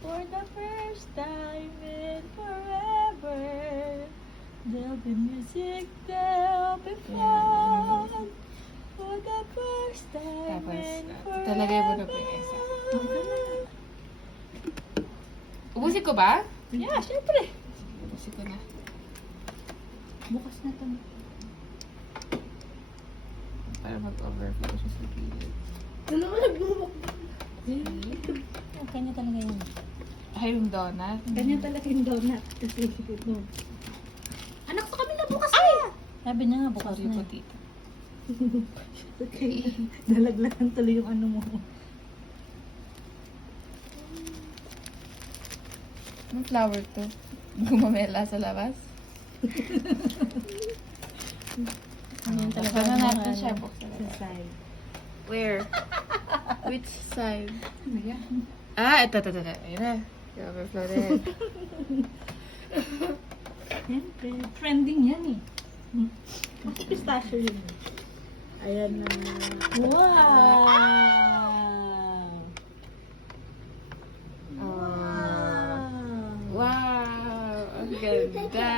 For the first time in forever, there'll be music, there'll be fun. For the first time Tapos, in talagay mo na po yung isa. Ubusin ko ba? Yeah, syempre. Ubusin ko na. Bukas na to. Para mag-overflow siya sa gilid. Ano nga nagmumuk? Kanya talaga yun. Ay, yung donut. Kanya talaga yung donut. Kasi ito. Anak, sa kabila bukas na. Sabi niya nga bukas Sorry na. po, tita. Okay. Dalaglagan tuloy yung ano mo. Anong flower to? Gumamela sa labas? Ano yun talaga? Buksan na yung natin ano. siya. Buksan na Sa natin. side. Where? Which side? Ano yan? Ah, ito. Ayun na. Overflow rin. Siyempre. Trending yan eh. Kasi pistachio yun. Ayan na. Wow! Wow! Ang ganda!